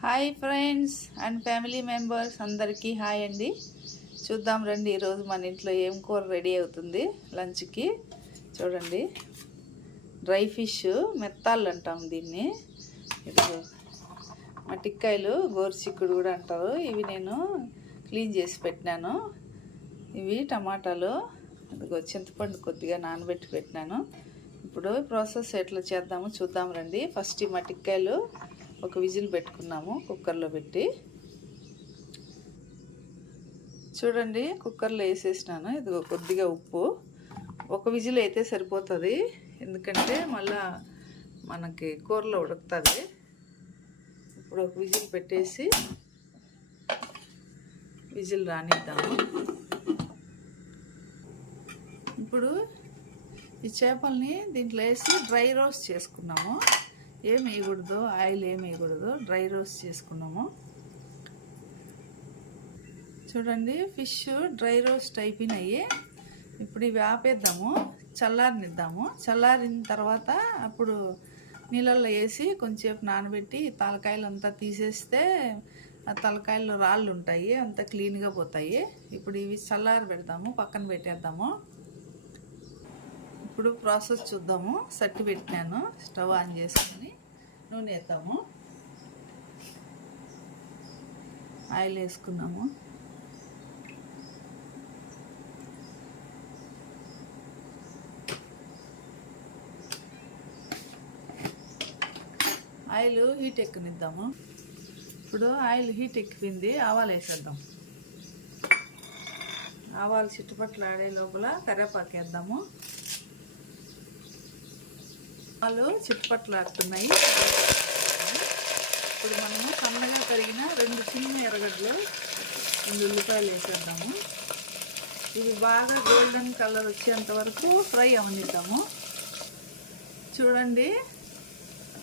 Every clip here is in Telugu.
Hi friends and family members అందరికీ హాయ్ అండి. చూద్దాం రండి ఈరోజు మన ఇంట్లో ఏం కూర రెడీ అవుతుంది లంచ్కి. చూడండి, డ్రై ఫిష్ మెత్తాళ్ళు అంటాం దీన్ని. ఇదిగో మటిక్కాయలు, గోరుచిక్కుడు కూడా అంటారు. ఇవి నేను క్లీన్ చేసి పెట్టినాను. ఇవి టమాటాలు, ఇదిగో చింతపండు కొద్దిగా నానబెట్టి పెట్టినాను. ఇప్పుడు ప్రాసెస్ ఎట్లా చేద్దామో చూద్దాం రండి. ఫస్ట్ ఈ మటిక్కాయలు ఒక విజిల్ పెట్టుకున్నాము కుక్కర్లో పెట్టి. చూడండి, కుక్కర్లో వేసేసినాను. ఇదిగో కొద్దిగా ఉప్పు, ఒక విజిల్ అయితే సరిపోతుంది, ఎందుకంటే మళ్ళా మనకి కూరలో ఉడుకుతుంది. ఇప్పుడు ఒక విజిల్ పెట్టేసి విజిల్ రానిద్దాము. ఇప్పుడు ఈ చేపల్ని దీంట్లో వేసి డ్రై రోస్ట్ చేసుకున్నాము. ఏం వేయకూడదు, ఆయిల్ ఏం వేయకూడదు, డ్రై రోస్ట్ చేసుకున్నాము. చూడండి, ఫిష్ డ్రై రోస్ట్ అయిపోయినాయి. ఇప్పుడు ఇవి ఆపేద్దాము, చల్లారనిద్దాము. చల్లారిన తర్వాత అప్పుడు నీళ్ళల్లో వేసి కొంచెంసేపు నానబెట్టి తలకాయలు అంతా తీసేస్తే ఆ తలకాయల్లో రాళ్ళు ఉంటాయి, అంతా క్లీన్గా పోతాయి. ఇప్పుడు ఇవి చల్లారి పెడతాము, పక్కన పెట్టేద్దాము. ఇప్పుడు ప్రాసెస్ చూద్దాము. సట్టి పెట్టినాను, స్టవ్ ఆన్ చేసుకొని నూనె వేద్దాము. ఆయిల్ వేసుకున్నాము. ఆయిల్ హీట్ ఎక్కనిద్దాము. ఇప్పుడు ఆయిల్ హీట్ ఎక్కిపోయింది, ఆవాలు వేసేద్దాం. ఆవాలు చుట్టుపక్కల ఆడే లోపల కరివేపాకు వేద్దాము. ఆలు చిట్టుపట్లాడుతున్నాయి. ఇప్పుడు మనము సన్నగా తరిగిన 2 చిన్న ఎర్రగడ్డలు, 2 ఉల్లిపాయలు వేసేద్దాము. ఇవి బాగా గోల్డెన్ కలర్ వచ్చేంత వరకు ఫ్రై అవనిద్దాము. చూడండి,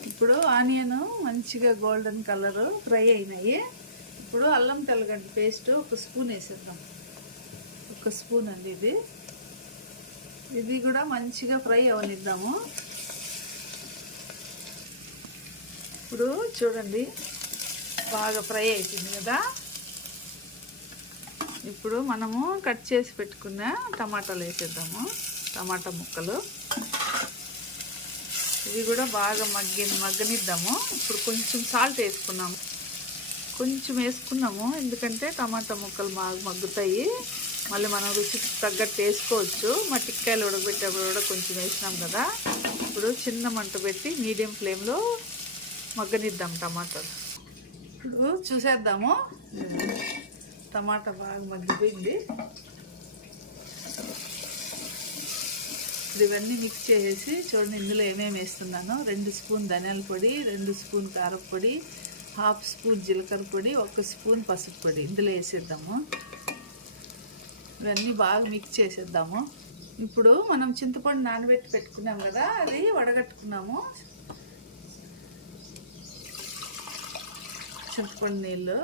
ఇప్పుడు ఆనియన్ మంచిగా గోల్డెన్ కలర్ ఫ్రై అయినాయి. ఇప్పుడు అల్లం తెల్లగడ్డ పేస్ట్ 1 స్పూన్ వేసేద్దాం. 1 స్పూన్ అండి ఇది కూడా మంచిగా ఫ్రై అవనిద్దాము. ఇప్పుడు చూడండి, బాగా ఫ్రై అయిపోయింది కదా. ఇప్పుడు మనము కట్ చేసి పెట్టుకున్న టమాటాలు వేసేద్దాము. టమాటా ముక్కలు ఇవి కూడా బాగా మగ్గనిద్దాము. ఇప్పుడు కొంచెం సాల్ట్ వేసుకున్నాము, ఎందుకంటే టమాటా ముక్కలు బాగా మగ్గుతాయి. మళ్ళీ మనం రుచికి తగ్గట్టు వేసుకోవచ్చు. మట్టికాయలు ఉడకబెట్టేప్పుడు కూడా కొంచెం వేసినాం కదా. ఇప్పుడు చిన్న మంట పెట్టి మీడియం ఫ్లేమ్లో మగ్గనిద్దాం టమాటాలు. ఇప్పుడు చూసేద్దాము. టమాటా బాగా మగ్గిపోయింది. ఇప్పుడు ఇవన్నీ మిక్స్ చేసేసి చూడండి, ఇందులో ఏమేమి వేస్తున్నాను. 2 స్పూన్ ధనియాల పొడి, 2 స్పూన్ కారపొడి, 1/2 స్పూన్ జీలకర్ర పొడి, 1 స్పూన్ పసుపు పొడి ఇందులో వేసేద్దాము. ఇవన్నీ బాగా మిక్స్ చేసేద్దాము. ఇప్పుడు మనం చింతపండు నానబెట్టి పెట్టుకున్నాం కదా, అది వడగట్టుకున్నాము. చింతపండు నీళ్ళు,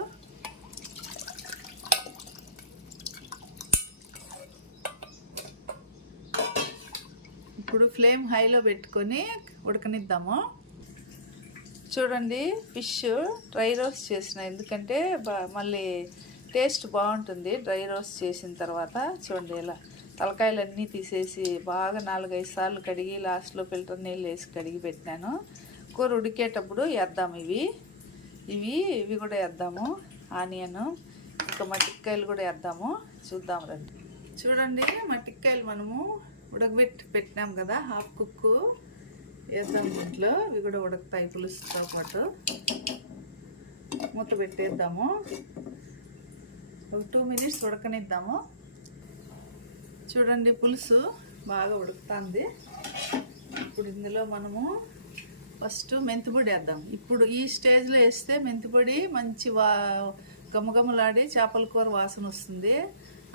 ఇప్పుడు ఫ్లేమ్ హైలో పెట్టుకొని ఉడకనిద్దాము. చూడండి, ఫిష్ డ్రై రోస్ట్ చేసిన, ఎందుకంటే మళ్ళీ టేస్ట్ బాగుంటుంది డ్రై రోస్ట్ చేసిన తర్వాత. చూడండి, ఇలా తలకాయలన్నీ తీసేసి బాగా 4-5 సార్లు కడిగి లాస్ట్లో ఫిల్టర్ నీళ్ళు వేసి కడిగి పెట్టినాను. కూర ఉడికేటప్పుడు వేద్దాము. ఇవి కూడా వేద్దాము. ఆనియన్, ఇంకా మట్టికాయలు కూడా వేద్దాము. చూద్దాం రండి. చూడండి, మట్టికాయలు మనము ఉడకబెట్టి పెట్టినాం కదా, హాఫ్ కుక్కు వేద్దాం దీంట్లో. ఇవి కూడా ఉడకతాయి పులుసుతో పాటు. మూత పెట్టేద్దాము. ఒక 2 మినిట్స్ ఉడకనిద్దాము. చూడండి, పులుసు బాగా ఉడుకుతుంది. ఇప్పుడు ఇందులో మనము ఫస్ట్ మెంతిపొడి వేద్దాం. ఇప్పుడు ఈ స్టేజ్లో వేస్తే మెంతిపొడి మంచి గమగమలాడి చేపల కూర వాసన వస్తుంది,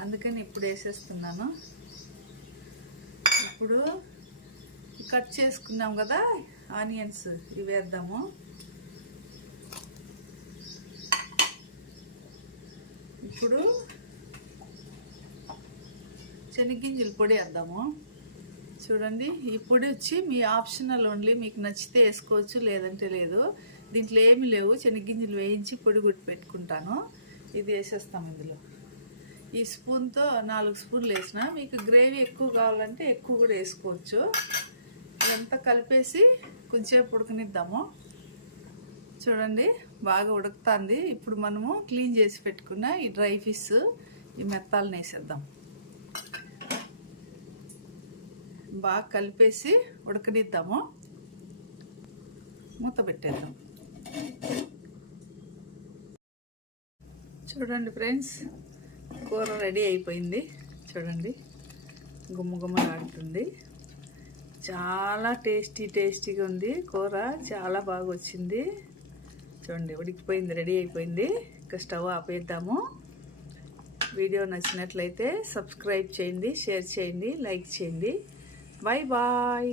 అందుకని ఇప్పుడు వేసేస్తున్నాను. ఇప్పుడు కట్ చేసుకున్నాం కదా ఆనియన్స్, ఇవి వేద్దాము. ఇప్పుడు శనగగింజల పొడి వేద్దాము. చూడండి, ఈ పొడి వచ్చి మీ ఆప్షనల్ ఓన్లీ, మీకు నచ్చితే వేసుకోవచ్చు, లేదంటే లేదు. దీంట్లో ఏమీ లేవు, శనగ్గింజలు వేయించి పొడి కొట్టి పెట్టుకుంటాను. ఇది వేసేస్తాం ఇందులో. ఈ స్పూన్తో 4 స్పూన్లు వేసిన. మీకు గ్రేవీ ఎక్కువ కావాలంటే ఎక్కువ కూడా వేసుకోవచ్చు. ఇదంతా కలిపేసి కొంచెంసేపు ఉడకనిద్దాము. చూడండి బాగా ఉడుకుతుంది. ఇప్పుడు మనము క్లీన్ చేసి పెట్టుకున్న ఈ డ్రై ఫిష్ ఈ మెత్తాలను వేసేద్దాం. బాగా కలిపేసి ఉడకనిద్దాము. మూత పెట్టేద్దాం. చూడండి ఫ్రెండ్స్, కూర రెడీ అయిపోయింది. చూడండి గుమ్మగుమ్మలాడుతుంది. చాలా టేస్టీగా ఉంది కూర. చాలా బాగా వచ్చింది. చూడండి ఉడికిపోయింది, రెడీ అయిపోయింది. ఇంకా స్టవ్ ఆపేద్దాము. వీడియో నచ్చినట్లయితే సబ్స్క్రైబ్ చేయండి, షేర్ చేయండి, లైక్ చేయండి. Bye bye.